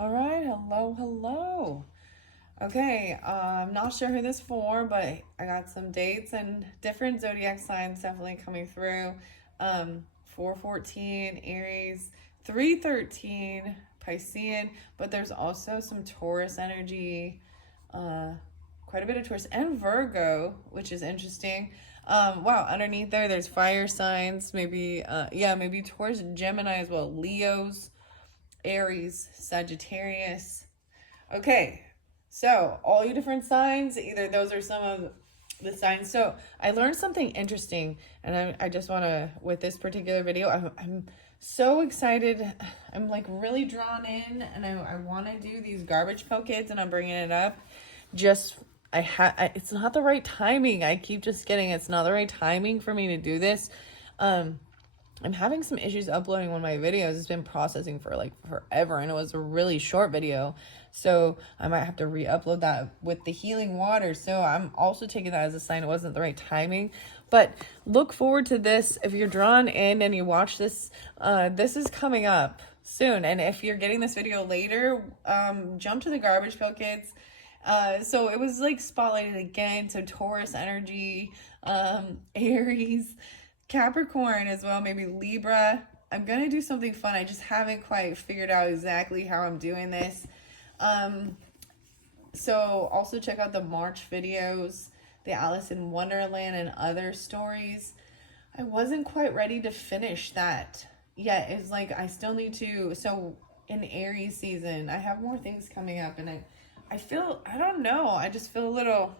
All right, hello. Okay, I'm not sure who this for, but I got some dates and different zodiac signs definitely coming through. 414 Aries, 313 Piscean, but there's also some Taurus energy, uh, quite a bit of Taurus and Virgo, which is interesting. Wow, underneath there's fire signs, maybe, maybe Taurus, Gemini as well, Leos, Aries, Sagittarius. Okay, so all you different signs, either those are some of the signs. So I learned something interesting, and I just want to, with this particular video, I'm so excited. I'm like really drawn in, and I want to do these garbage pail kids, and I'm bringing it up. Just, it's not the right timing. I keep just getting, it's not the right timing for me to do this. I'm having some issues uploading one of my videos. It's been processing for like forever, and it was a really short video. So I might have to re-upload that with the healing water. So I'm also taking that as a sign it wasn't the right timing. But look forward to this. If you're drawn in and you watch this, this is coming up soon. And if you're getting this video later, jump to the Garbage Pail Kids. So it was like spotlighted again. So Taurus energy, Aries, Capricorn as well, maybe Libra. I'm going to do something fun. I just haven't quite figured out exactly how I'm doing this. So also check out the March videos, the Alice in Wonderland and other stories. I wasn't quite ready to finish that yet. It's like I still need to. So in Aries season, I have more things coming up, and I feel, I don't know, I just feel a little,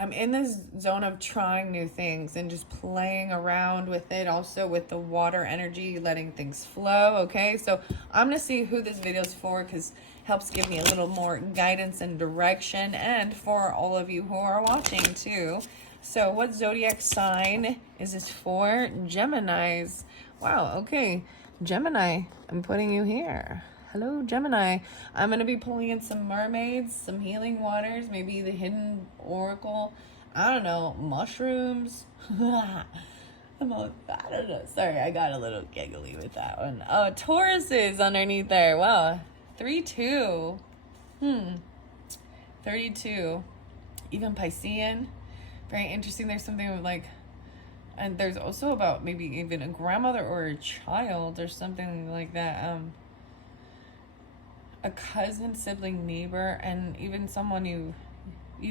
I'm in this zone of trying new things and just playing around with it. Also with the water energy, letting things flow. Okay, so I'm gonna see who this video is for, because helps give me a little more guidance and direction, and for all of you who are watching too. So what zodiac sign is this for? Geminis. Wow, okay, Gemini, I'm putting you here. Hello, Gemini. I'm going to be pulling in some mermaids, some healing waters, maybe the hidden oracle. I don't know, mushrooms. I don't know. Sorry, I got a little giggly with that one. Oh, Taurus is underneath there. Wow. 3-2. 32. Even Piscean. Very interesting. There's something with like, and there's also about maybe even a grandmother or a child or something like that. A cousin, sibling, neighbor, and even someone you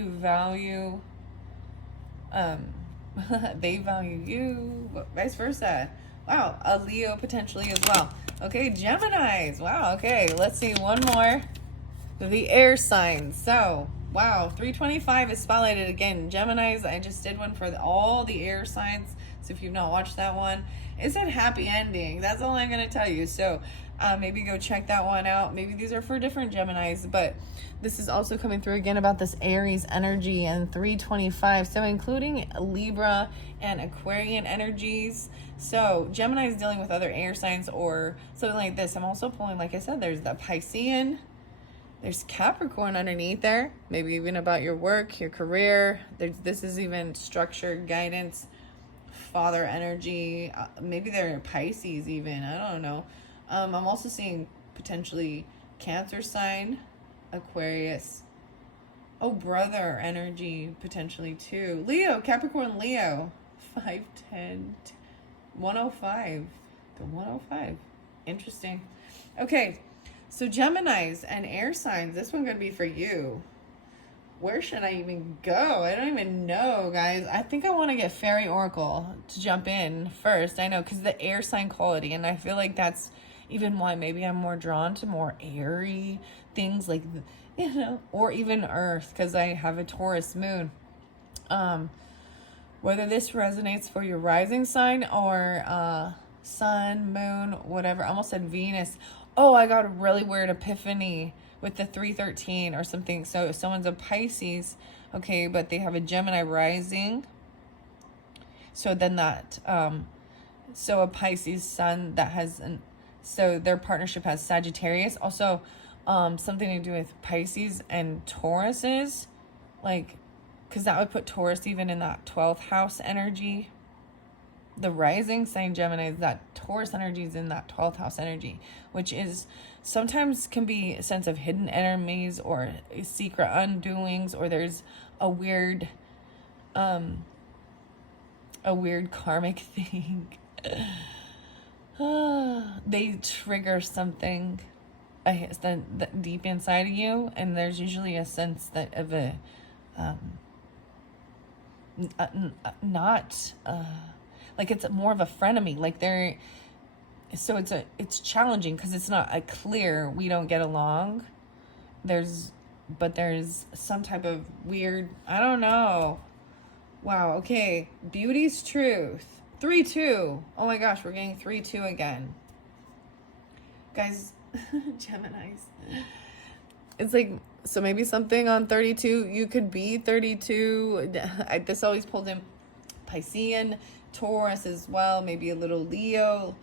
value, they value you, vice versa. Wow, a Leo potentially as well. Okay, Geminis. Wow, okay, let's see one more. The air signs. So, wow, 325 is spotlighted again. Geminis, I just did one for all the air signs. So if you've not watched that one, it's a happy ending. That's all I'm going to tell you. So maybe go check that one out. Maybe these are for different Geminis, but this is also coming through again about this Aries energy and 325. So including Libra and Aquarian energies. So Gemini is dealing with other air signs or something like this. I'm also pulling, like I said, there's the Piscean. There's Capricorn underneath there. Maybe even about your work, your career. This is even structure, guidance, father energy. Maybe they're Pisces even. I don't know. I'm also seeing potentially Cancer sign, Aquarius. Oh, brother energy potentially too. Leo, Capricorn, Leo. 510, 105. The 105. Interesting. Okay. So Geminis and air signs, this one's going to be for you. Where should I even go? I don't even know, guys. I think I want to get Fairy Oracle to jump in first. I know, because the air sign quality, and I feel like that's even why maybe I'm more drawn to more airy things like, or even Earth, because I have a Taurus moon. Whether this resonates for your rising sign or sun, moon, whatever. I almost said Venus. Oh, I got a really weird epiphany with the 313 or something. So if someone's a Pisces, okay, but they have a Gemini rising. So then that, so a Pisces sun that has, so their partnership has Sagittarius. Also, something to do with Pisces and Tauruses. Like, because that would put Taurus even in that 12th house energy. the rising sign Gemini is that Taurus energy is in that 12th house energy, which is sometimes can be a sense of hidden enemies or secret undoings, or there's a weird karmic thing. They trigger something that deep inside of you, and there's usually a sense that of a not like it's more of a frenemy, like they're, so it's challenging because it's not a clear we don't get along. There's some type of weird, I don't know. Wow, okay. Beauty's truth. 3-2. Oh my gosh, we're getting 3-2 again. Guys, Geminis. It's like, so maybe something on 32, you could be 32. This always pulled in Piscean, Taurus as well, maybe a little Leo.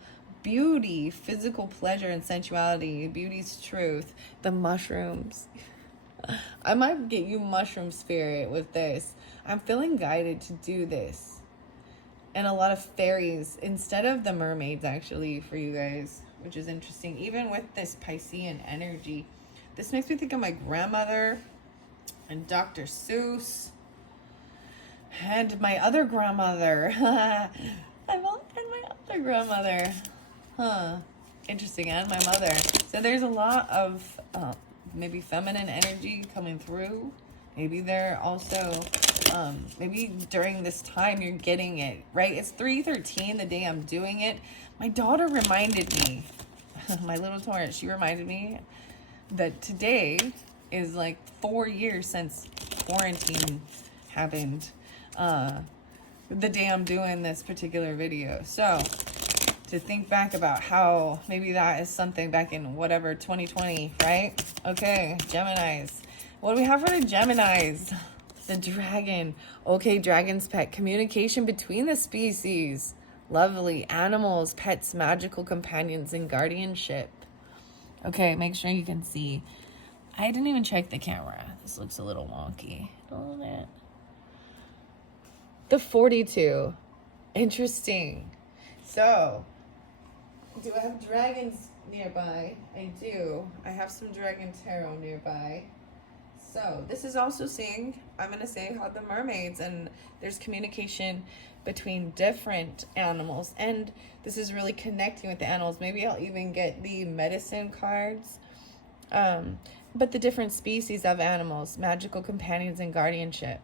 Beauty, physical pleasure and sensuality, beauty's truth, the mushrooms. I might get you mushroom spirit with this. I'm feeling guided to do this. And a lot of fairies instead of the mermaids, actually, for you guys, which is interesting. Even with this Piscean energy, this makes me think of my grandmother and Dr. Seuss and my other grandmother. And my other grandmother. Interesting. And my mother. So there's a lot of maybe feminine energy coming through. Maybe they're also, maybe during this time you're getting it, right? It's 3/13, the day I'm doing it. My daughter reminded me, my little Taurus, she reminded me that today is like 4 years since quarantine happened, the day I'm doing this particular video. So to think back about how maybe that is something back in whatever 2020, right? Okay, Geminis. What do we have for the Geminis? The dragon. Okay, dragon's pet. Communication between the species. Lovely. Animals, pets, magical companions, and guardianship. Okay, make sure you can see. I didn't even check the camera. This looks a little wonky. Doesn't it? The 42. Interesting. So, do I have dragons nearby? I do. I have some dragon tarot nearby. So this is also seeing, I'm going to say, how the mermaids, and there's communication between different animals. And this is really connecting with the animals. Maybe I'll even get the medicine cards. But the different species of animals, magical companions and guardianship.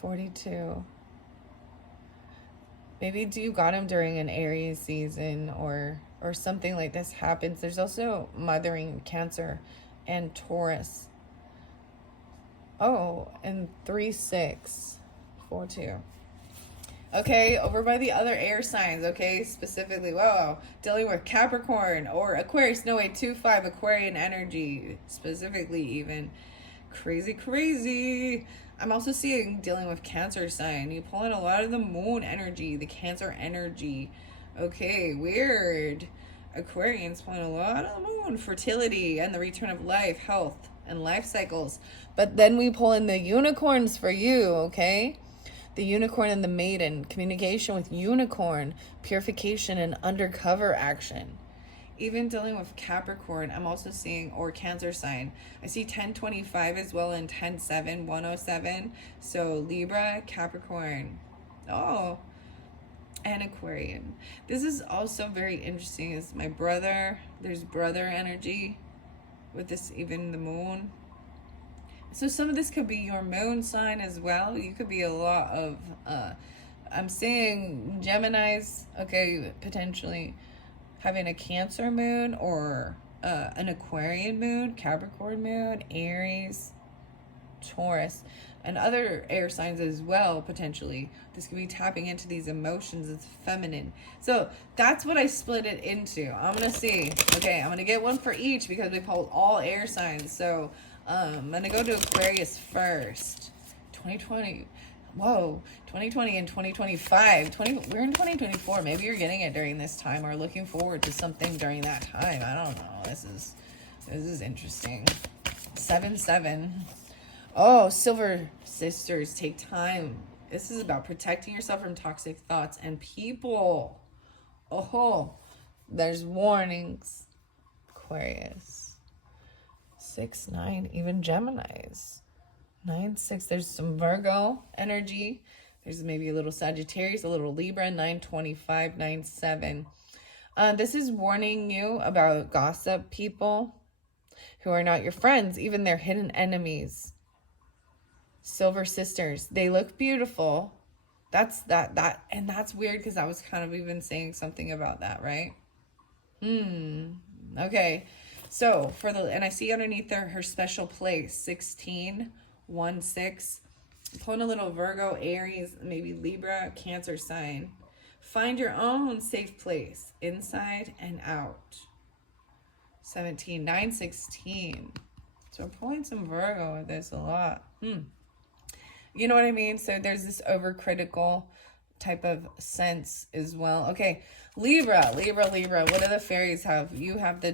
42. Maybe you got him during an Aries season or something like this happens. There's also mothering, Cancer, and Taurus. Oh, and 3-6, 4-2. Okay, over by the other air signs, okay, specifically, whoa, dealing with Capricorn or Aquarius, no wait, 2-5, Aquarian energy, specifically even. Crazy. I'm also seeing dealing with Cancer sign. You pull in a lot of the moon energy, the Cancer energy. Okay, weird. Aquarians pulling a lot of the moon, fertility and the return of life, health, and life cycles. But then we pull in the unicorns for you, okay? The unicorn and the maiden, communication with unicorn, purification and undercover action. Even dealing with Capricorn, I'm also seeing, or Cancer sign. I see 1025 as well, and 10-7, 107. So Libra, Capricorn. Oh, and Aquarian. This is also very interesting. Is my brother, there's brother energy with this, even the moon. So some of this could be your moon sign as well. You could be a lot of, I'm seeing Geminis, okay, potentially having a Cancer moon or an Aquarian moon, Capricorn moon, Aries, Taurus, and other air signs as well, potentially. This could be tapping into these emotions. It's feminine. So that's what I split it into. I'm going to see. Okay, I'm going to get one for each because we pulled all air signs. So I'm going to go to Aquarius first. 2020. Whoa, 2020 and 2025. We're in 2024. Maybe you're getting it during this time or looking forward to something during that time. I don't know. This is interesting. 7-7. Oh, Silver Sisters, take time. This is about protecting yourself from toxic thoughts and people. Oh, there's warnings. Aquarius. 6, 9, even Geminis. 9, 6, there's some Virgo energy. There's maybe a little Sagittarius, a little Libra. 9, 25, 9, 7. This is warning you about gossip people who are not your friends, even their hidden enemies. Silver sisters, they look beautiful. That's and that's weird because I was kind of even saying something about that, right? Okay. So and I see underneath there her special place, 16, 1, 6. Pulling a little Virgo, Aries, maybe Libra, Cancer sign. Find your own safe place, inside and out. 17, 9, 16. So we're pulling some Virgo with this a lot. You know what I mean? So there's this overcritical type of sense as well. Okay, Libra. What do the fairies have? You have the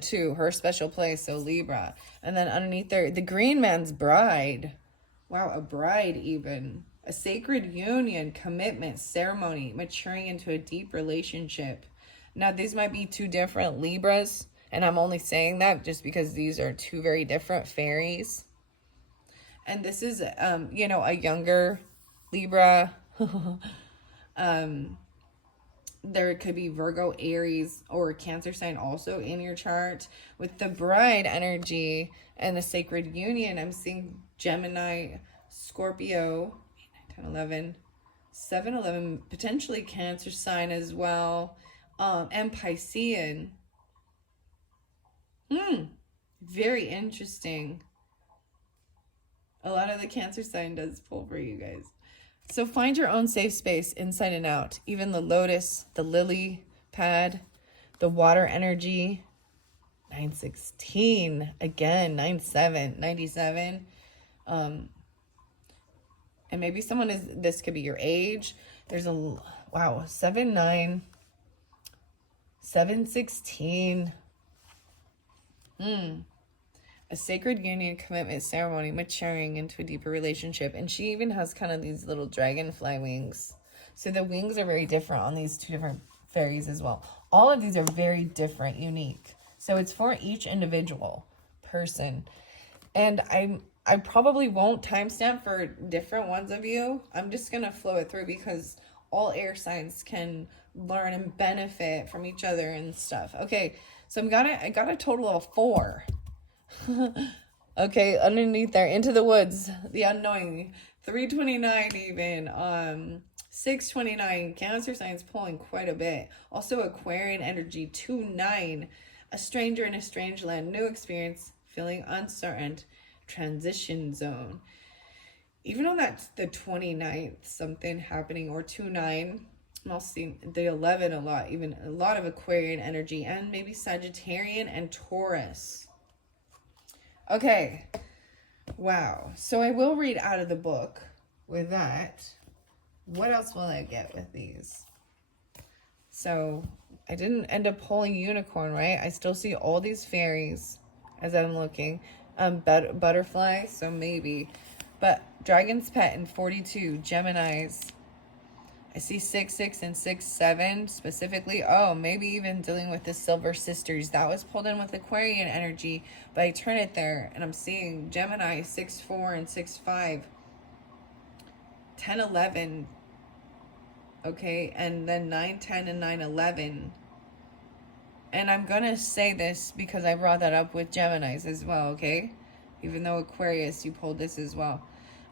2, her special place, so Libra. And then underneath there, the green man's bride. Wow, a bride even. A sacred union, commitment, ceremony, maturing into a deep relationship. Now, these might be 2 different Libras, and I'm only saying that just because these are 2 very different fairies. And this is, a younger Libra. There could be Virgo, Aries, or Cancer sign also in your chart. With the bride energy and the sacred union, I'm seeing Gemini, Scorpio, 10, 11, 7, 11, potentially Cancer sign as well, and Piscean. Very interesting. A lot of the Cancer sign does pull for you guys. So find your own safe space inside and out. Even the lotus, the lily pad, the water energy. 916 again, 97, 97. And maybe this could be your age. There's 7, 716. A sacred union, commitment, ceremony, maturing into a deeper relationship. And she even has kind of these little dragonfly wings. So the wings are very different on these 2 different fairies as well. All of these are very different, unique. So it's for each individual person. And I probably won't timestamp for different ones of you. I'm just going to flow it through because all air signs can learn and benefit from each other and stuff. Okay, so I got a total of 4. Okay, underneath there, into the woods, the unknowing, 329 even, 629, Cancer signs pulling quite a bit. Also Aquarian energy, 2-9, a stranger in a strange land, new experience, feeling uncertain, transition zone. Even on the 29th, something happening, or 2-9, I'm also seeing the 11 a lot, even a lot of Aquarian energy, and maybe Sagittarian and Taurus. Okay, wow. So I will read out of the book with that. What else will I get with these? So I didn't end up pulling unicorn, right? I still see all these fairies as I'm looking. Butterfly, so maybe. But Dragon's Pet in 42, Geminis. I see 6, 6, and 6, 7 specifically. Oh, maybe even dealing with the Silver Sisters. That was pulled in with Aquarian energy, but I turn it there and I'm seeing Gemini 6, 4, and 6, 5. 10, 11. Okay, and then 9, 10, and 9, 11. And I'm going to say this because I brought that up with Geminis as well, okay? Even though Aquarius, you pulled this as well.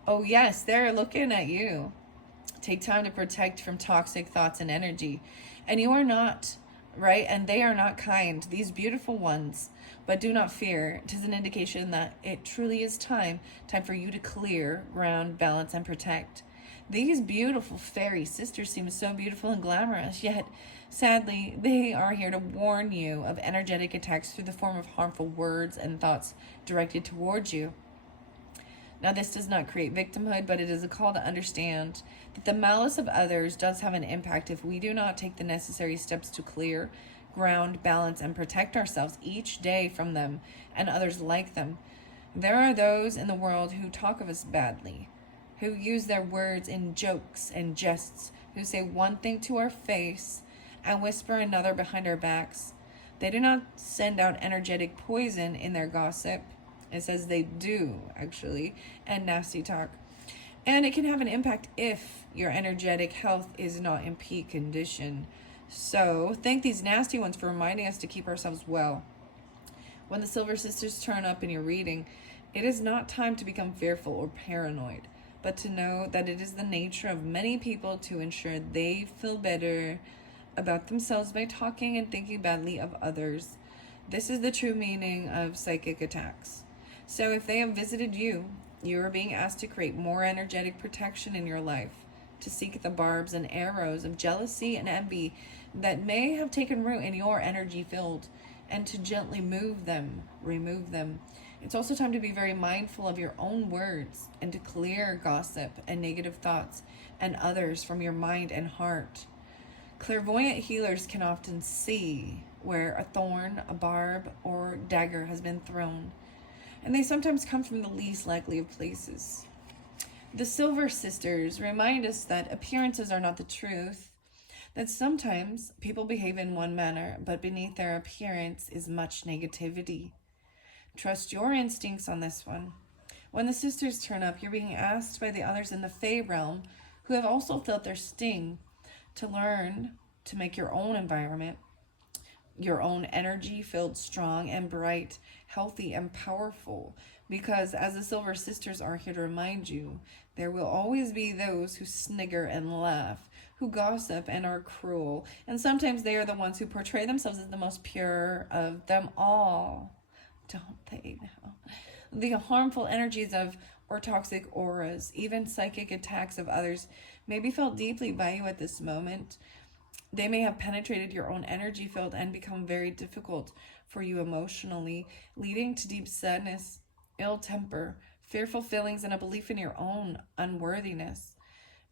Oh, yes, they're looking at you. Take time to protect from toxic thoughts and energy. And you are not, right? And they are not kind, these beautiful ones. But do not fear. It is an indication that it truly is time for you to clear, ground, balance, and protect. These beautiful fairy sisters seem so beautiful and glamorous, yet sadly, they are here to warn you of energetic attacks through the form of harmful words and thoughts directed towards you. Now, this does not create victimhood, but it is a call to understand that the malice of others does have an impact if we do not take the necessary steps to clear, ground, balance, and protect ourselves each day from them and others like them. There are those in the world who talk of us badly, who use their words in jokes and jests, who say one thing to our face and whisper another behind our backs. They do not send out energetic poison in their gossip. It says they do, actually, and nasty talk. And it can have an impact if your energetic health is not in peak condition. So thank these nasty ones for reminding us to keep ourselves well. When the Silver Sisters turn up in your reading, it is not time to become fearful or paranoid, but to know that it is the nature of many people to ensure they feel better about themselves by talking and thinking badly of others. This is the true meaning of psychic attacks. So if they have visited you, you are being asked to create more energetic protection in your life, to seek the barbs and arrows of jealousy and envy that may have taken root in your energy field, and to gently remove them. It's also time to be very mindful of your own words and to clear gossip and negative thoughts and others from your mind and heart. Clairvoyant healers can often see where a thorn, a barb, or dagger has been thrown, and they sometimes come from the least likely of places. The Silver Sisters remind us that appearances are not the truth, that sometimes people behave in one manner, but beneath their appearance is much negativity. Trust your instincts on this one. When the sisters turn up, you're being asked by the others in the Fae realm, who have also felt their sting, to learn to make your own environment, your own energy filled strong and bright, healthy and powerful. Because as the Silver Sisters are here to remind you, there will always be those who snigger and laugh, who gossip and are cruel, and sometimes they are the ones who portray themselves as the most pure of them all. Don't they know? The harmful energies of or toxic auras, even psychic attacks of others, may be felt deeply by you at this moment. They may have penetrated your own energy field and become very difficult for you emotionally, leading to deep sadness, ill temper, fearful feelings, and a belief in your own unworthiness.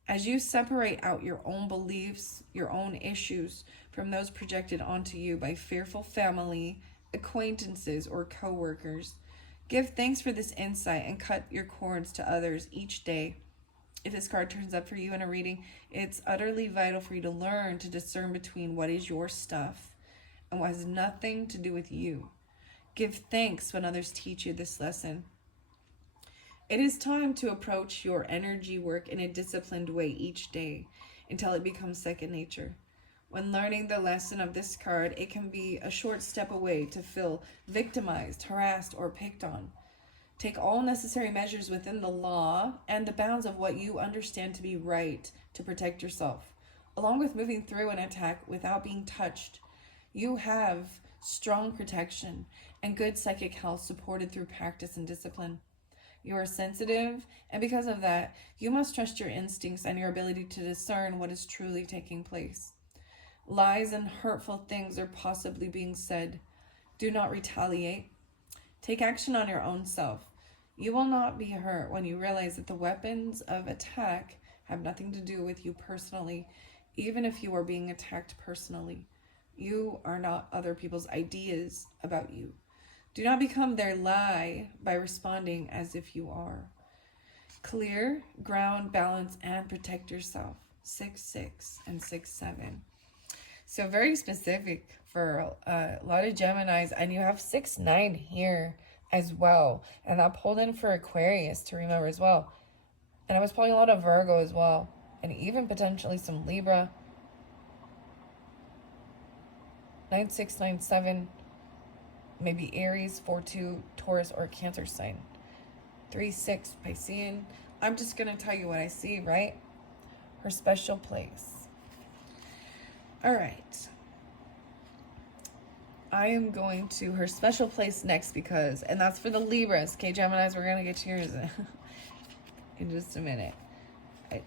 As you separate out your own beliefs, your own issues from those projected onto you by fearful family, acquaintances, or co-workers, give thanks for this insight and cut your cords to others each day. If this card turns up for you in a reading, it's utterly vital for you to learn to discern between what is your stuff and what has nothing to do with you. Give thanks when others teach you this lesson. It is time to approach your energy work in a disciplined way each day until it becomes second nature. When learning the lesson of this card, it can be a short step away to feel victimized, harassed, or picked on. Take all necessary measures within the law and the bounds of what you understand to be right to protect yourself, along with moving through an attack without being touched. You have strong protection and good psychic health supported through practice and discipline. You are sensitive, and because of that, you must trust your instincts and your ability to discern what is truly taking place. Lies and hurtful things are possibly being said. Do not retaliate. Take action on your own self. You will not be hurt when you realize that the weapons of attack have nothing to do with you personally, even if you are being attacked personally. You are not other people's ideas about you. Do not become their lie by responding as if you are. Clear, ground, balance, and protect yourself. 6-6 and 6-7. So very specific for a lot of Geminis, and you have 6-9 here as well, and that pulled in for Aquarius to remember as well, and I was pulling a lot of Virgo as well, and even potentially some Libra. 9-6, 9-7, maybe Aries, 4-2, Taurus, or Cancer sign. 3-6, Piscean. I'm just gonna tell you what I see, right? Her special place. All right. I am going to her special place next because, and that's for the Libras. Okay, Geminis, we're going to get to yours in just a minute. I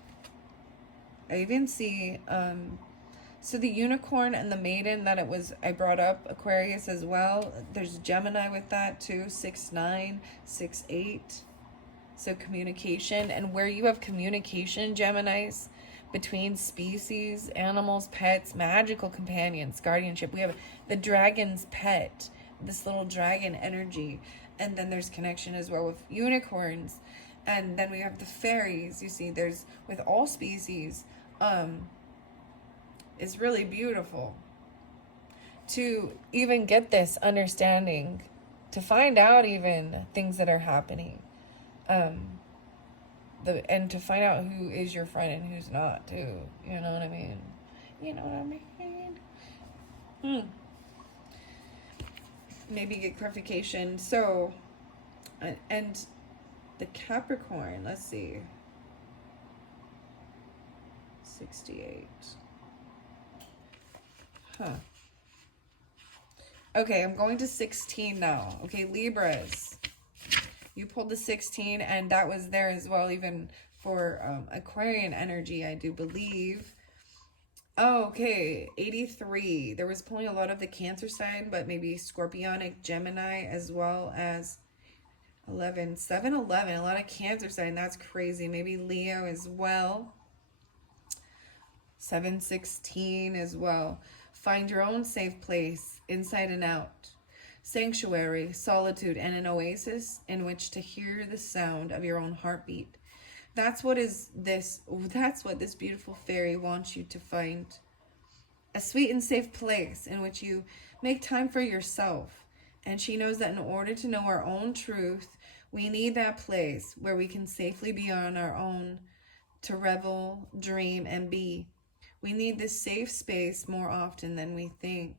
even see, so the unicorn and the maiden that I brought up, Aquarius as well. There's Gemini with that too, 6-9, 6-8. So communication, and where you have communication, Geminis, between species, animals, pets, magical companions, guardianship. We have the dragon's pet, this little dragon energy. And then there's connection as well with unicorns. And then we have the fairies. You see, there's with all species, it's really beautiful to even get this understanding, to find out even things that are happening, and to find out who is your friend and who's not too. You know what I mean? You know what I mean? Maybe get clarification. So, and the Capricorn, let's see. 68. Huh. Okay, I'm going to 16 now. Okay, Libras. You pulled the 16, and that was there as well, even for Aquarian energy, I do believe. Oh, okay, 83. There was pulling a lot of the Cancer sign, but maybe Scorpionic Gemini as well as 11. 7-11, a lot of Cancer sign. That's crazy. Maybe Leo as well. 7-16 as well. Find your own safe place, inside and out. Sanctuary, solitude, and an oasis in which to hear the sound of your own heartbeat. That's what this beautiful fairy wants you to find. A sweet and safe place in which you make time for yourself. And she knows that in order to know our own truth, we need that place where we can safely be on our own, to revel, dream, and be. We need this safe space more often than we think.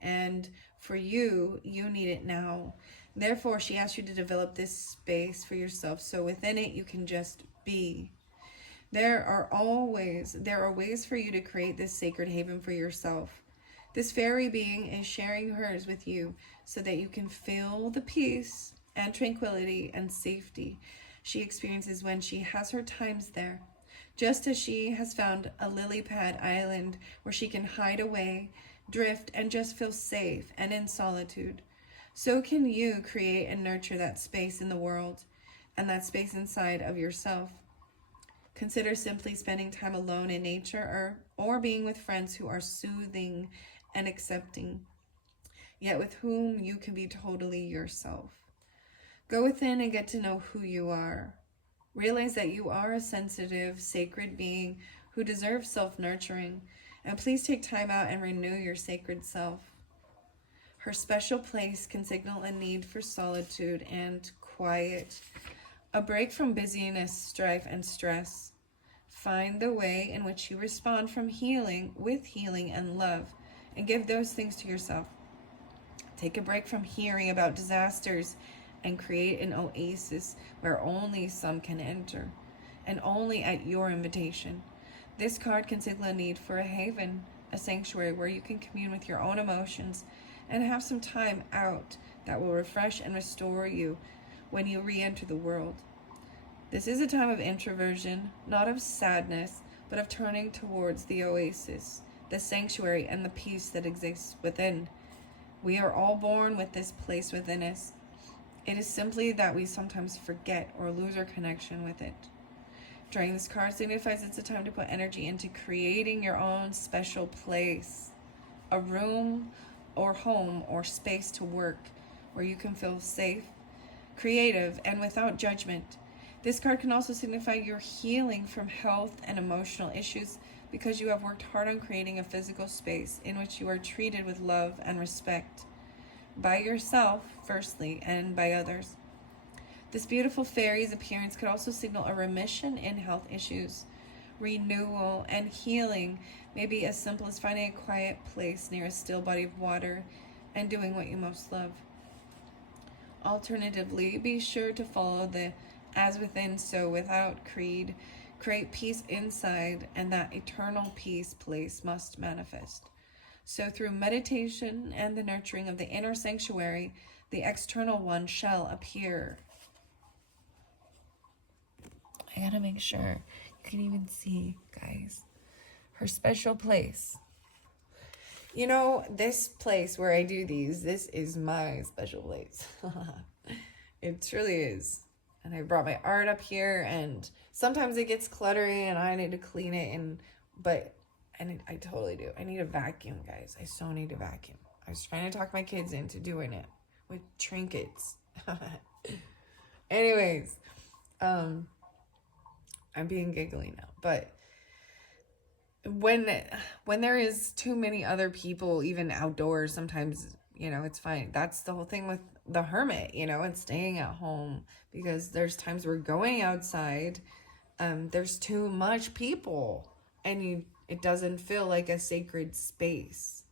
And for you, you need it now. Therefore, she asks you to develop this space for yourself, so within it you can just be. There are ways for you to create this sacred haven for yourself. This fairy being is sharing hers with you so that you can feel the peace and tranquility and safety she experiences when she has her times there. Just as she has found a lily pad island where she can hide away, drift, and just feel safe and in solitude, so can you create and nurture that space in the world and that space inside of yourself. Consider simply spending time alone in nature or being with friends who are soothing and accepting, yet with whom you can be totally yourself. Go within and get to know who you are. Realize that you are a sensitive, sacred being who deserves self-nurturing, and please take time out and renew your sacred self. Her special place can signal a need for solitude and quiet, a break from busyness, strife, and stress. Find the way in which you respond with healing and love, and give those things to yourself. Take a break from hearing about disasters and create an oasis where only some can enter, and only at your invitation. This card can signal a need for a haven, a sanctuary where you can commune with your own emotions and have some time out that will refresh and restore you when you re-enter the world. This is a time of introversion, not of sadness, but of turning towards the oasis, the sanctuary, and the peace that exists within. We are all born with this place within us. It is simply that we sometimes forget or lose our connection with it. Drawing this card signifies it's a time to put energy into creating your own special place, a room or home or space to work where you can feel safe, creative, and without judgment. This card can also signify your healing from health and emotional issues because you have worked hard on creating a physical space in which you are treated with love and respect. By yourself, firstly, and by others. This beautiful fairy's appearance could also signal a remission in health issues. Renewal and healing may be as simple as finding a quiet place near a still body of water and doing what you most love. Alternatively, be sure to follow the as within, so without creed. Create peace inside, and that eternal peace place must manifest. So through meditation and the nurturing of the inner sanctuary, the external one shall appear. I gotta make sure you can even see, guys, her special place. You know, this place where I do these, this is my special place. It truly is. And I brought my art up here, and sometimes it gets cluttery and I need to clean it, and I totally do. I need a vacuum, guys. I so need a vacuum. I was trying to talk my kids into doing it with trinkets. Anyways, I'm being giggly now, but when there is too many other people, even outdoors, sometimes, you know, it's fine. That's the whole thing with the hermit, you know, and staying at home, because there's times we're going outside, there's too much people, and it doesn't feel like a sacred space.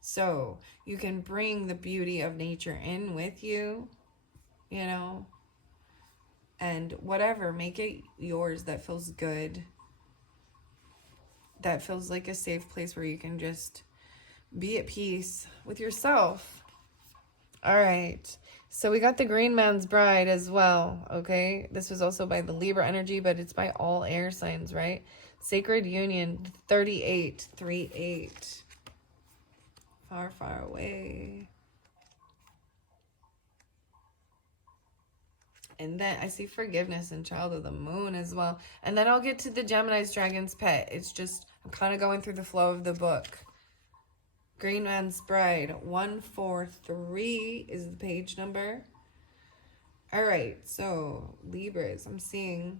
So you can bring the beauty of nature in with you, you know, and whatever, make it yours, that feels good, that feels like a safe place where you can just be at peace with yourself. All right, so we got the Green Man's Bride as well, okay? This was also by the Libra energy, but it's by all air signs, right? Sacred Union, 38, 3-8. Far, far away. And then I see forgiveness and Child of the Moon as well. And then I'll get to the Gemini's Dragon's Pet. It's just, I'm kind of going through the flow of the book. Green Man's Bride, 143 is the page number. All right, so Libras, I'm seeing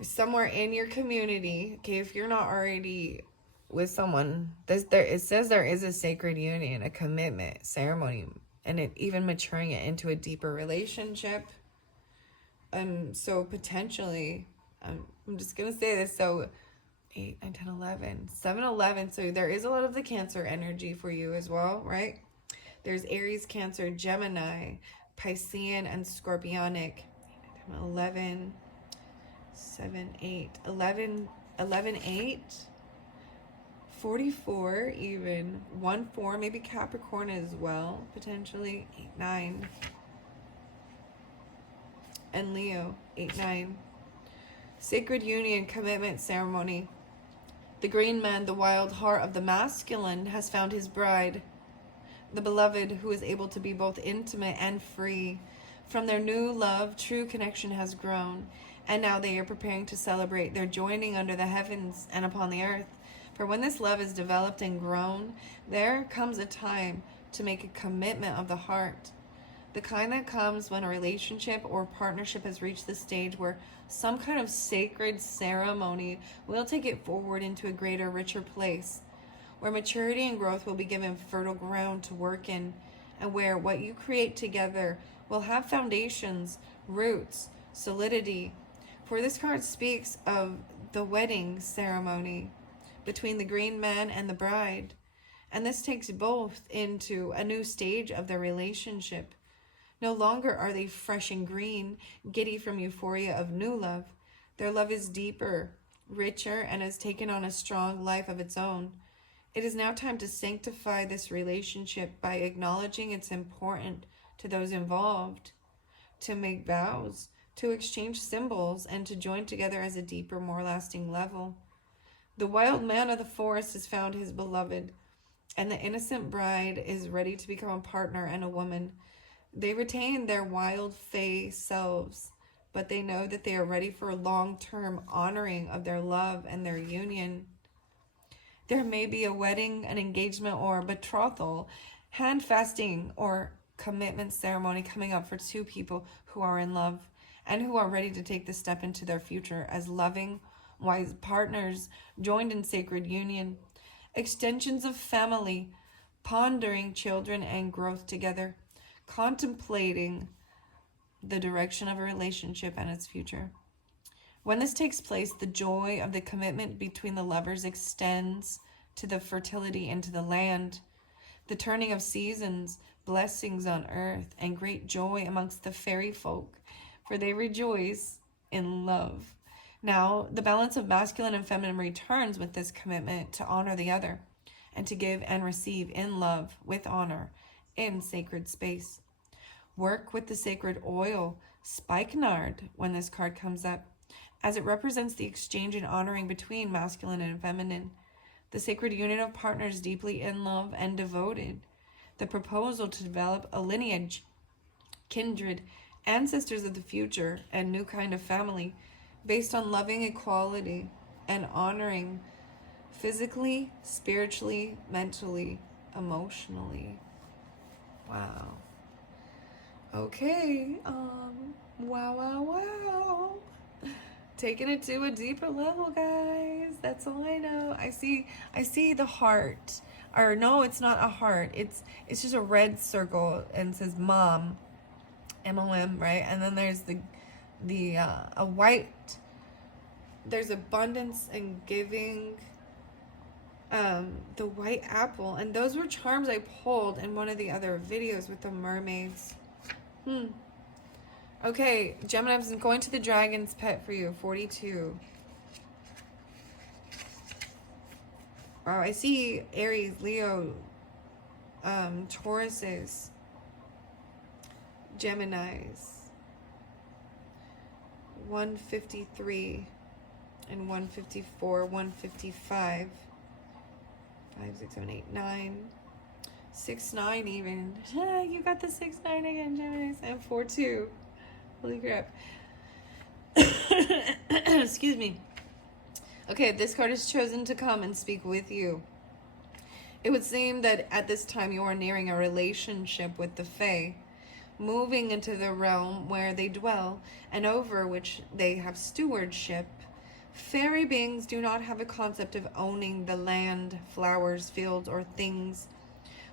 somewhere in your community, okay, if you're not already with someone, it says there is a sacred union, a commitment ceremony, and it even maturing it into a deeper relationship. So potentially, I'm just gonna say this, so 8, 9, 10, 11, 7, 11, so there is a lot of the Cancer energy for you as well, right? There's Aries, Cancer, Gemini, Piscean, and Scorpionic. 11, 7, 8, 11, 11, 8, 44 even, 1, 4, maybe Capricorn as well, potentially, 8, 9, and Leo, 8, 9. Sacred union, commitment ceremony. The green man, the wild heart of the masculine, has found his bride, the beloved, who is able to be both intimate and free. From their new love, true connection has grown, and now they are preparing to celebrate their joining under the heavens and upon the earth. For when this love is developed and grown, there comes a time to make a commitment of the heart. The kind that comes when a relationship or partnership has reached the stage where some kind of sacred ceremony will take it forward into a greater, richer place, where maturity and growth will be given fertile ground to work in, and where what you create together will have foundations, roots, solidity. For this card speaks of the wedding ceremony between the green man and the bride, and this takes both into a new stage of their relationship. No longer are they fresh and green, giddy from euphoria of new love. Their love is deeper, richer, and has taken on a strong life of its own. It is now time to sanctify this relationship by acknowledging it's important to those involved, to make vows, to exchange symbols, and to join together as a deeper, more lasting level. The wild man of the forest has found his beloved, and the innocent bride is ready to become a partner and a woman. They retain their wild fae selves, but they know that they are ready for a long-term honoring of their love and their union. There may be a wedding, an engagement, or a betrothal, hand-fasting, or commitment ceremony coming up for two people who are in love and who are ready to take the step into their future as loving, wise partners joined in sacred union. Extensions of family, pondering children and growth together, contemplating the direction of a relationship and its future. When this takes place, the joy of the commitment between the lovers extends to the fertility into the land, the turning of seasons, blessings on earth, and great joy amongst the fairy folk, for they rejoice in love. Now, the balance of masculine and feminine returns with this commitment to honor the other and to give and receive in love with honor in sacred space. Work with the sacred oil, spikenard, when this card comes up, as it represents the exchange and honoring between masculine and feminine, the sacred union of partners deeply in love and devoted, the proposal to develop a lineage, kindred, ancestors of the future, and new kind of family based on loving equality and honoring physically, spiritually, mentally, emotionally. Wow. Okay, wow, wow, wow. Taking it to a deeper level, guys. That's all I know. I see the heart. Or no, it's not a heart. It's just a red circle and it says mom. MOM, right? And then there's the a white, there's abundance and giving, the white apple, and those were charms I pulled in one of the other videos with the mermaids. Okay, Gemini, I'm going to the dragon's pet for you, 42. Wow, I see Aries, Leo, Tauruses, Geminis, 153 and 154, 155, 5, 6, 7, 8, 9, 6, 9 even. You got the 6, 9 again, Geminis, and 4, 2. Holy crap. Excuse me. Okay, this card is chosen to come and speak with you. It would seem that at this time you are nearing a relationship with the Fae, moving into the realm where they dwell and over which they have stewardship. Fairy beings do not have a concept of owning the land, flowers, fields, or things.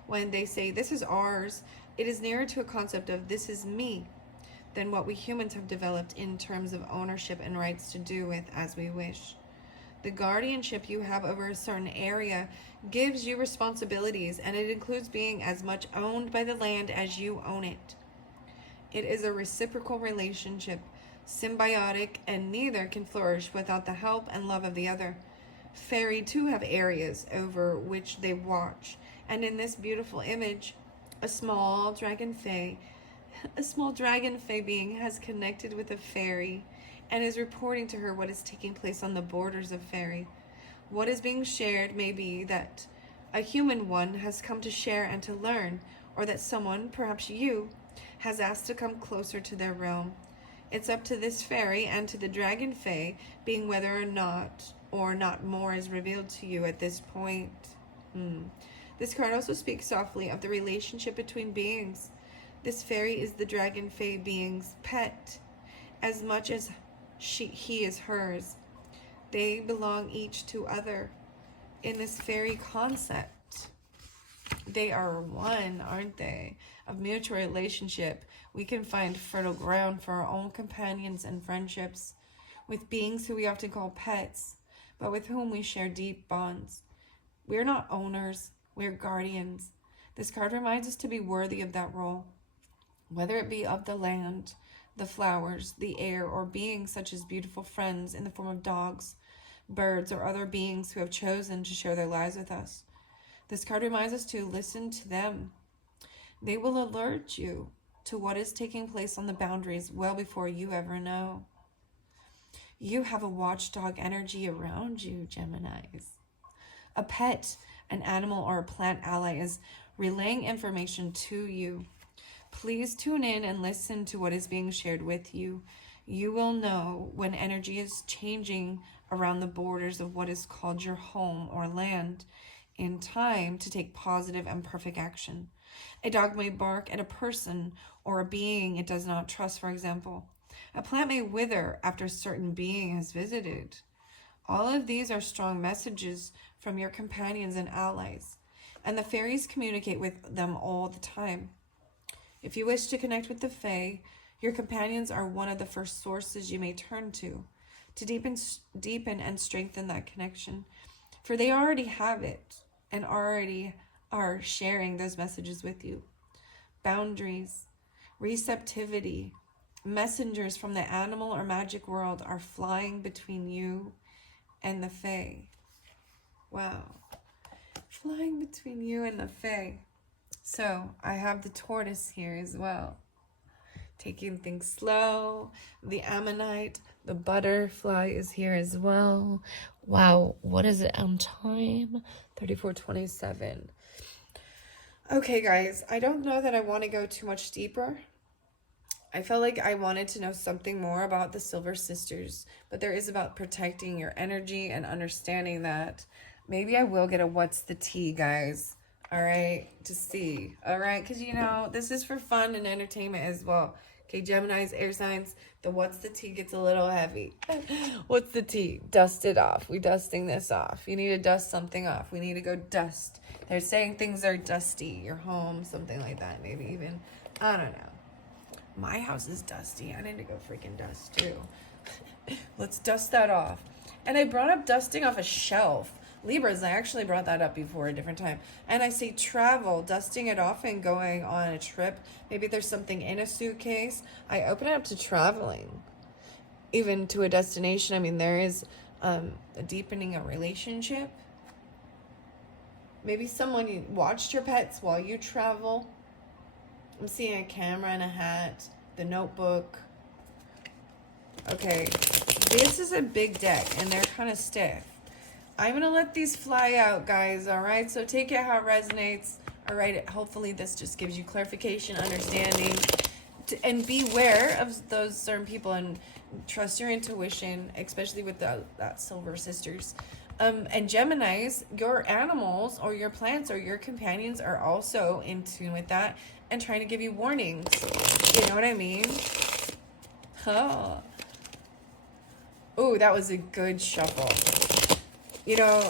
When they say, this is ours, it is nearer to a concept of this is me than what we humans have developed in terms of ownership and rights to do with as we wish. The guardianship you have over a certain area gives you responsibilities, and it includes being as much owned by the land as you own it. It is a reciprocal relationship, symbiotic, and neither can flourish without the help and love of the other. Fairy too have areas over which they watch, and in this beautiful image, a small dragon fae being has connected with a fairy and is reporting to her what is taking place on the borders of fairy. What is being shared may be that a human one has come to share and to learn, or that someone, perhaps you, has asked to come closer to their realm. It's up to this fairy and to the dragon fae being whether or not more is revealed to you at this point. This card also speaks softly of the relationship between beings. This fairy is the dragon fae being's pet, as much as he is hers. They belong each to other. In this fairy concept, they are one, aren't they? Of mutual relationship, we can find fertile ground for our own companions and friendships with beings who we often call pets, but with whom we share deep bonds. We're not owners, we're guardians. This card reminds us to be worthy of that role, whether it be of the land, the flowers, the air, or beings such as beautiful friends in the form of dogs, birds, or other beings who have chosen to share their lives with us. This card reminds us to listen to them. They will alert you to what is taking place on the boundaries well before you ever know. You have a watchdog energy around you, Geminis. A pet, an animal, or a plant ally is relaying information to you. Please tune in and listen to what is being shared with you. You will know when energy is changing around the borders of what is called your home or land in time to take positive and perfect action. A dog may bark at a person or a being it does not trust, for example. A plant may wither after a certain being has visited. All of these are strong messages from your companions and allies, and the fairies communicate with them all the time. If you wish to connect with the Fae, your companions are one of the first sources you may turn to deepen and strengthen that connection, for they already have it and already are sharing those messages with you. Boundaries, receptivity, messengers from the animal or magic world are flying between you and the Fae. Wow. Flying between you and the Fae. So I have the tortoise here as well. Taking things slow. The ammonite, the butterfly is here as well. Wow, what is it on time? 34:27. Okay, guys, I don't know that I want to go too much deeper. I felt like I wanted to know something more about the Silver Sisters, but there is about protecting your energy and understanding that maybe I will get a what's the tea, guys. All right, to see. All right, because you know, this is for fun and entertainment as well. Okay, Gemini's, air signs, the what's the tea gets a little heavy. What's the tea? Dust it off. We dusting this off. You need to dust something off. We need to go dust. They're saying things are dusty. Your home, something like that. Maybe even, I don't know. My house is dusty. I need to go freaking dust too. Let's dust that off. And I brought up dusting off a shelf. Libras, I actually brought that up before a different time. And I say travel, dusting it off and going on a trip. Maybe there's something in a suitcase. I open it up to traveling, even to a destination. I mean, there is a deepening a relationship. Maybe someone, you watched your pets while you travel. I'm seeing a camera and a hat, the notebook. Okay, this is a big deck and they're kind of stiff. I'm going to let these fly out, guys, all right? So take it how it resonates, all right? Hopefully this just gives you clarification, understanding, and beware of those certain people and trust your intuition, especially with that Silver Sisters. And Geminis, your animals or your plants or your companions are also in tune with that and trying to give you warnings. You know what I mean? Oh. Ooh, that was a good shuffle. You know,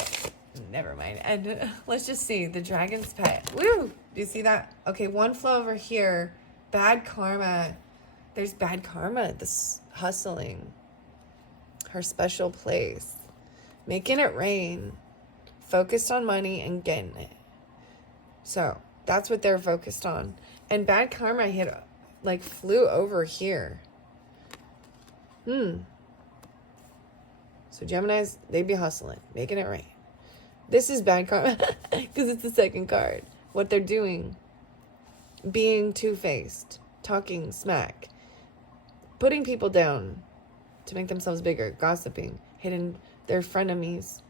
never mind. And let's just see. The dragon's pet. Woo! Do you see that? Okay, one flow over here. Bad karma. There's bad karma. This hustling. Her special place. Making it rain. Focused on money and getting it. So, that's what they're focused on. And bad karma hit, like, flew over here. So Geminis, they'd be hustling, making it rain. This is bad karma because it's the second card. What they're doing, being two-faced, talking smack, putting people down to make themselves bigger, gossiping, hitting their frenemies.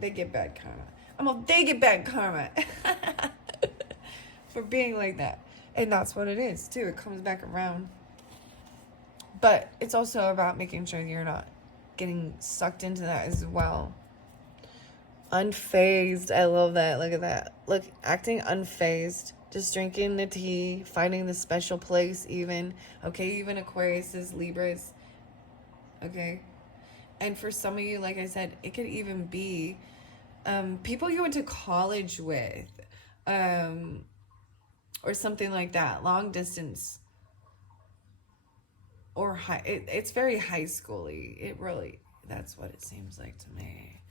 They get bad karma. They get bad karma for being like that. And that's what it is, too. It comes back around. But it's also about making sure you're not getting sucked into that as well. Unfazed. I love that. Look at that. Look, acting unfazed. Just drinking the tea. Finding the special place even. Okay, even Aquarius, Libras. Okay. And for some of you, like I said, it could even be people you went to college with. Or something like that. Long distance. Or high, it's very high schooly. It really, that's what it seems like to me.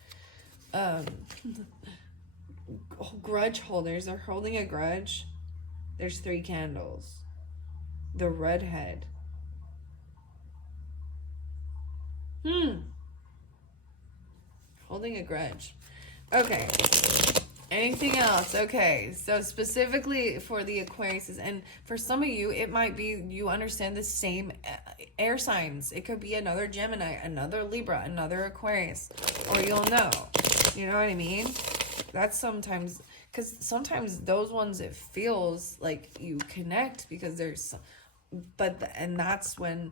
Grudge holders are holding a grudge. There's 3 candles. The redhead. Holding a grudge. Okay. Anything else? Okay, so specifically for the Aquariuses, and for some of you, it might be you understand the same air signs. It could be another Gemini, another Libra, another Aquarius, or you'll know. You know what I mean? That's sometimes, because sometimes those ones, it feels like you connect because there's, and that's when,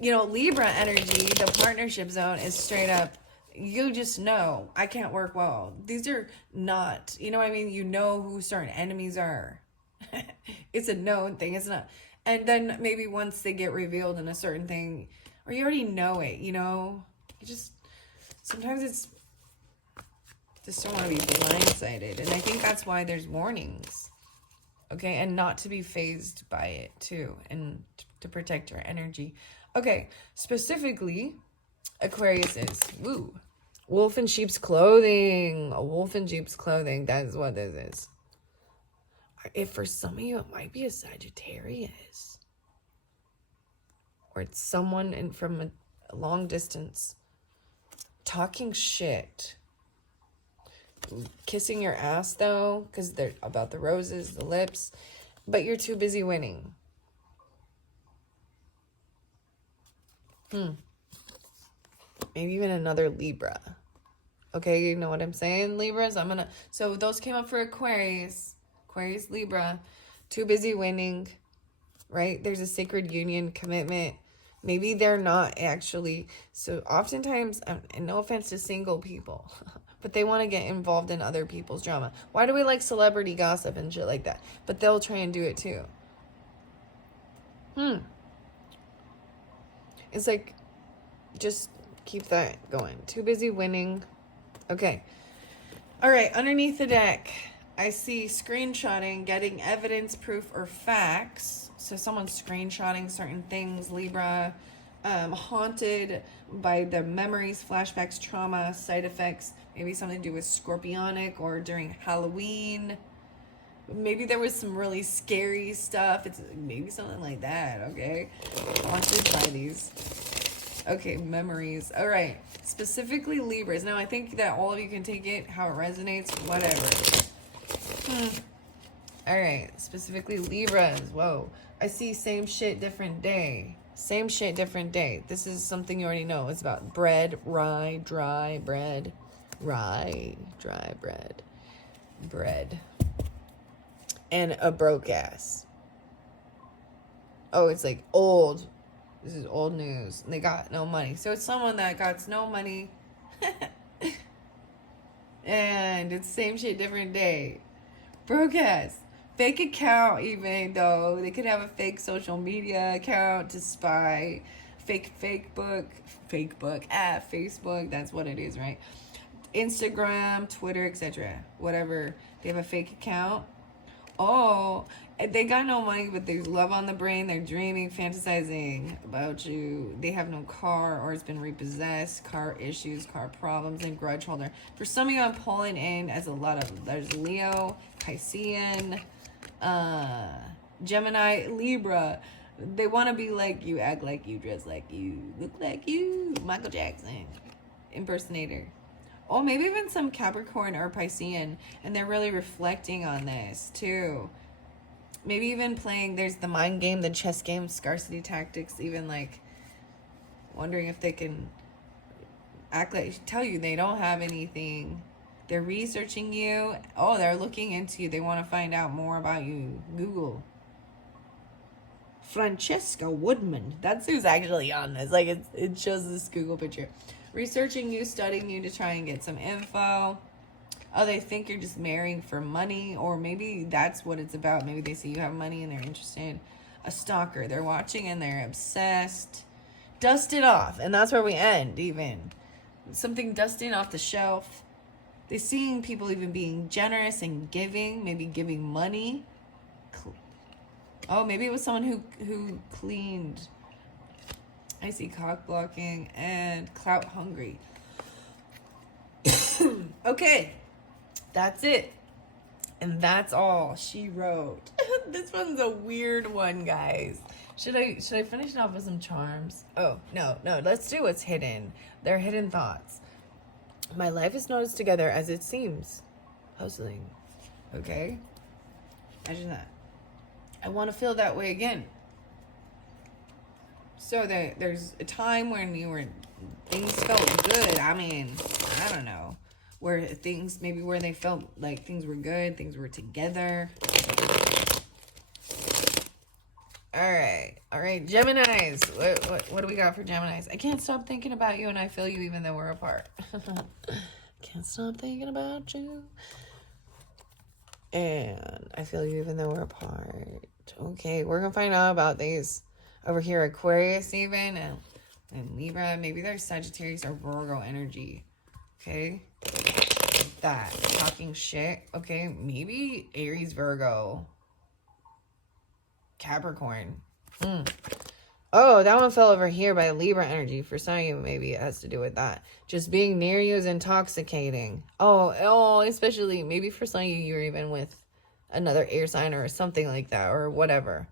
you know, Libra energy, the partnership zone is straight up, you just know, I can't work well. These are not, you know what I mean? You know who certain enemies are. It's a known thing. It's not. And then maybe once they get revealed in a certain thing, or you already know it, you know? You just, sometimes it's, just don't want to be blindsided. And I think that's why there's warnings. Okay? And not to be phased by it too. And to protect your energy. Okay. Specifically, Aquarius is, woo, wolf in sheep's clothing. A wolf in sheep's clothing. That is what this is. If for some of you, it might be a Sagittarius. Or it's someone from a long distance. Talking shit. Kissing your ass, though. Because they're about the roses, the lips. But you're too busy winning. Maybe even another Libra. Okay, you know what I'm saying, Libras? So those came up for Aquarius. Aquarius, Libra. Too busy winning, right? There's a sacred union commitment. Maybe they're not actually. So oftentimes, and no offense to single people, But they want to get involved in other people's drama. Why do we like celebrity gossip and shit like that? But they'll try and do it too. It's like, just keep that going. Too busy winning. Okay. All right, underneath the deck, I see screenshotting, getting evidence, proof, or facts. So someone's screenshotting certain things, Libra. Haunted by the memories, flashbacks, trauma, side effects. Maybe something to do with scorpionic or during Halloween. Maybe there was some really scary stuff. It's maybe something like that, okay? Haunted by these. Okay, memories. All right. Specifically Libras. Now, I think that all of you can take it, how it resonates, whatever. All right. Specifically Libras. Whoa. I see same shit, different day. Same shit, different day. This is something you already know. It's about bread, rye, dry bread. Rye, dry bread. Bread. And a broke ass. Oh, it's like old. This is old news. They got no money. So it's someone that got no money. And it's same shit, different day. Broke ass. Fake account even though. They could have a fake social media account to spy. Fake book. Facebook. That's what it is, right? Instagram, Twitter, etc. Whatever. They have a fake account. Oh, they got no money, but there's love on the brain. They're dreaming, fantasizing about you. They have no car or it's been repossessed. Car issues, car problems, and grudge holder. For some of you, I'm pulling in as a lot of, there's Leo, Piscean, Gemini, Libra. They want to be like you, act like you, dress like you, look like you. Michael Jackson, impersonator. Oh, maybe even some Capricorn or Piscean, and they're really reflecting on this too. Maybe even playing, there's the mind game, the chess game, scarcity tactics, even like wondering if they can act like, tell you they don't have anything. They're researching you. Oh, they're looking into you. They want to find out more about you. Google. Francesca Woodman. That's who's actually on this. Like, it shows this Google picture. Researching you, studying you to try and get some info. Oh, they think you're just marrying for money, or maybe that's what it's about. Maybe they see you have money and they're interested. A stalker. They're watching and they're obsessed. Dust it off, and that's where we end, even. Something dusting off the shelf. They're seeing people even being generous and giving, maybe giving money. Oh, maybe it was someone who cleaned. I see cock blocking and clout hungry. Okay, that's it. And that's all she wrote. This one's a weird one, guys. Should I finish it off with some charms? Oh, no. Let's do what's hidden. They're hidden thoughts. My life is not as together as it seems. Hustling. Okay? Imagine that. I want to feel that way again. So there's a time when things felt good. I mean, I don't know. Where things, maybe where they felt like things were good, things were together. All right, Geminis. What do we got for Geminis? I can't stop thinking about you, and I feel you even though we're apart. Can't stop thinking about you, and I feel you even though we're apart. Okay, we're gonna find out about these over here. Aquarius even, and Libra. Maybe there's Sagittarius or Virgo energy. Okay, that talking shit. Okay, maybe Aries, Virgo, Capricorn. Oh, that one fell over here by Libra energy. For some of you, maybe it has to do with that. Just being near you is intoxicating. Oh, especially maybe for some of you, you're even with another air sign or something like that, or whatever.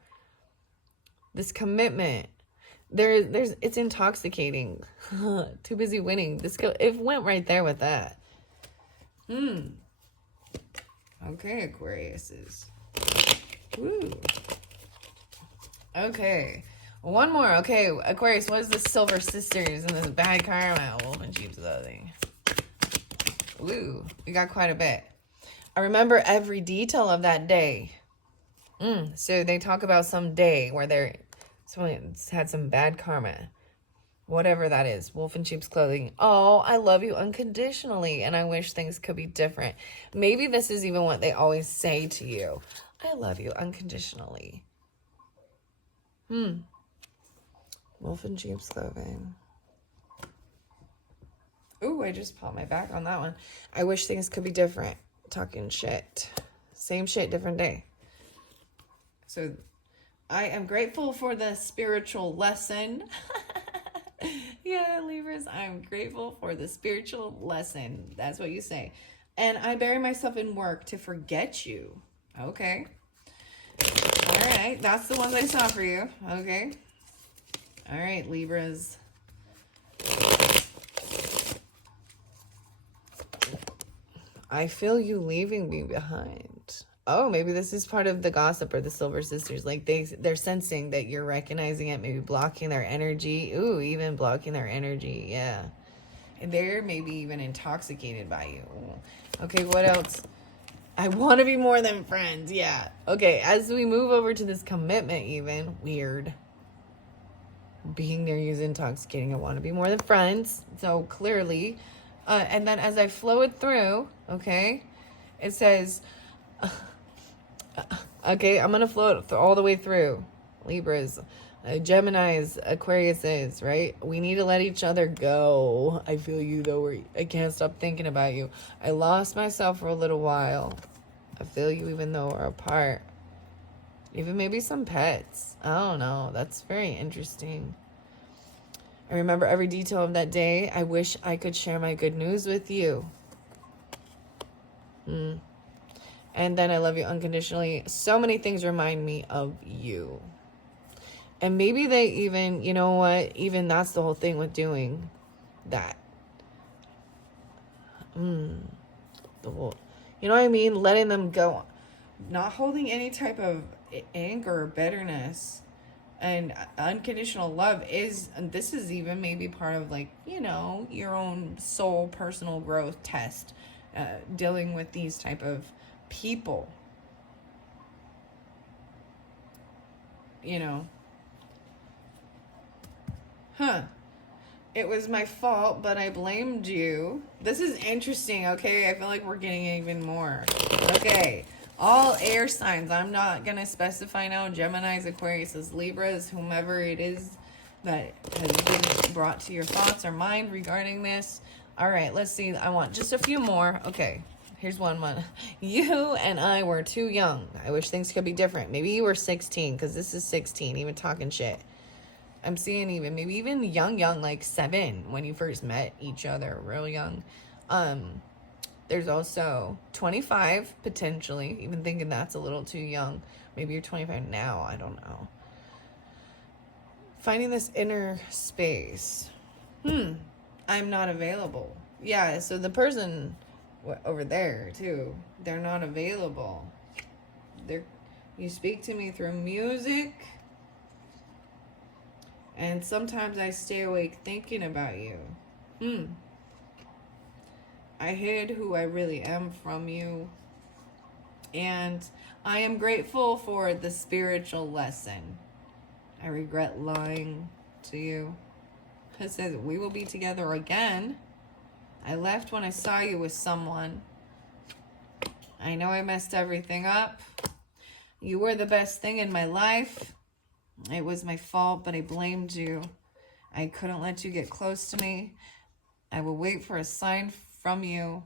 This commitment, it's intoxicating. Too busy winning. It went right there with that. Okay, Aquariuses. Woo. Okay, one more. Okay, Aquarius, what is the Silver Sisters and this bad karma? Wolf in sheep's clothing. Woo, we got quite a bit. I remember every detail of that day. So they talk about some day where someone had some bad karma. whatever that is, wolf in sheep's clothing. Oh, I love you unconditionally, and I wish things could be different. Maybe this is even what they always say to you. I love you unconditionally. Wolf in sheep's clothing. Ooh, I just popped my back on that one. I wish things could be different. Talking shit. Same shit, different day. So I am grateful for the spiritual lesson. Yeah, Libras, I'm grateful for the spiritual lesson. That's what you say. And I bury myself in work to forget you. Okay. All right. That's the ones I saw for you. Okay. All right, Libras. I feel you leaving me behind. Oh, maybe this is part of the gossip or the Silver Sisters. Like they're sensing that you're recognizing it, maybe blocking their energy. Ooh, even blocking their energy. Yeah. And they're maybe even intoxicated by you. Ooh. Okay, what else? I want to be more than friends. Yeah. Okay, as we move over to this commitment even, weird. Being near you is intoxicating. I want to be more than friends. So clearly. And then as I flow it through, okay, it says... okay, I'm going to flow it all the way through. Libras, Geminis, Aquariuses, right? We need to let each other go. I feel you, though. I can't stop thinking about you. I lost myself for a little while. I feel you even though we're apart. Even maybe some pets. I don't know. That's very interesting. I remember every detail of that day. I wish I could share my good news with you. And then I love you unconditionally. So many things remind me of you. And maybe they even, you know what? Even that's the whole thing with doing that. The whole, you know what I mean? Letting them go. Not holding any type of anger or bitterness. And unconditional love is, and this is even maybe part of like, you know, your own soul personal growth test. Dealing with these type of people, you know. It was my fault, but I blamed you. This is interesting. Okay, I feel like we're getting even more. Okay, all air signs. I'm not gonna specify now. Geminis, Aquarius, Libras, whomever it is that has been brought to your thoughts or mind regarding this. All right, let's see. I want just a few more. Okay. Here's one. You and I were too young. I wish things could be different. Maybe you were 16, because this is 16, even talking shit. I'm seeing maybe even young, like 7, when you first met each other, real young. There's also 25, potentially, even thinking that's a little too young. Maybe you're 25 now, I don't know. Finding this inner space. I'm not available. Yeah, so the person... over there too, they're not available. You speak to me through music, and sometimes I stay awake thinking about you. I hid who I really am from you, and I am grateful for the spiritual lesson. I regret lying to you. It says we will be together again. I left when I saw you with someone. I know I messed everything up. You were the best thing in my life. It was my fault, but I blamed you. I couldn't let you get close to me. I will wait for a sign from you.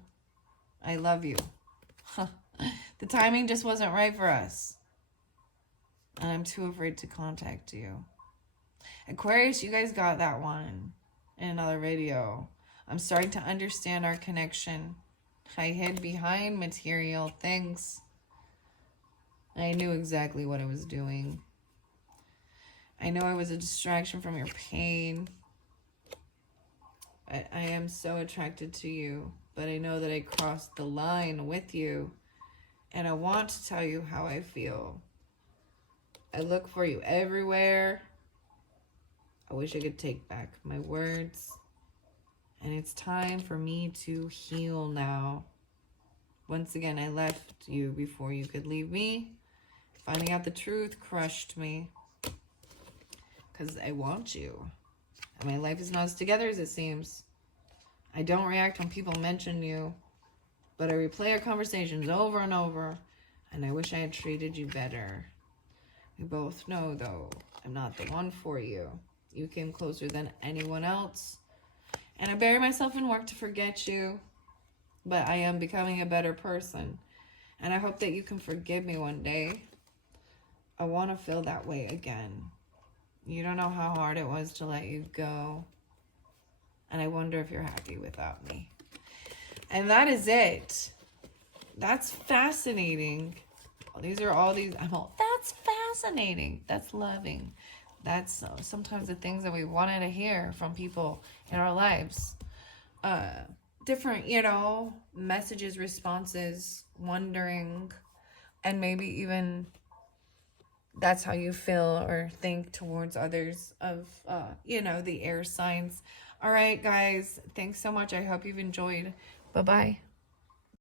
I love you. The timing just wasn't right for us. And I'm too afraid to contact you. Aquarius, you guys got that one in another video. I'm starting to understand our connection. I hid behind material things. I knew exactly what I was doing. I know I was a distraction from your pain. I am so attracted to you, but I know that I crossed the line with you, and I want to tell you how I feel. I look for you everywhere. I wish I could take back my words. And it's time for me to heal now. Once again, I left you before you could leave me. Finding out the truth crushed me. Because I want you. And my life is not as together as it seems. I don't react when people mention you, but I replay our conversations over and over, and I wish I had treated you better. We both know, though, I'm not the one for you. You came closer than anyone else, and I bury myself in work to forget you, but I am becoming a better person, and I hope that you can forgive me one day. I want to feel that way again. You don't know how hard it was to let you go, and I wonder if you're happy without me. And that is it. That's fascinating. These are all these. That's fascinating. That's loving. That's sometimes the things that we wanted to hear from people in our lives. Different, messages, responses, wondering, and maybe even that's how you feel or think towards others of, the air signs. All right, guys. Thanks so much. I hope you've enjoyed. Bye-bye.